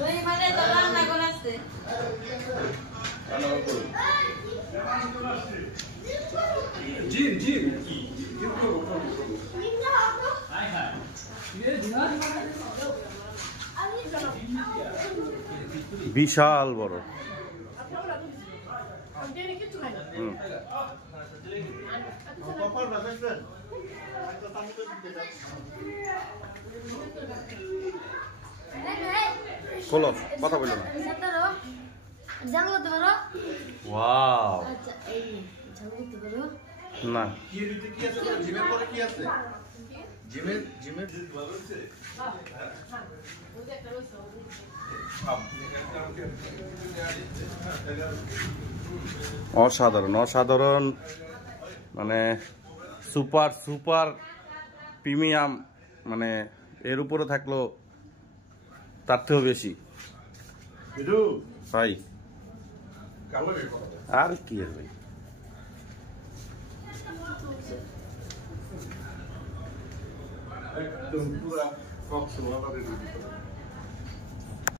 ওই মানে তো রান্না কোন আছে জিন জিন বিশাল বড় খোলো কথা বললো না জানো তো বড় ওয়াও আচ্ছা এই জানো তো বড় না কি আছে জিমের পরে কি আছে জিমের ভালো আছে অসাধারণ অসাধারণ মানে সুপার সুপার প্রিমিয়াম মানে এর উপরে থাকলো তার থেকেও বেশি ভাই আর কি এর ভাই একদম পুরা কক্স ওয়ালা রেডি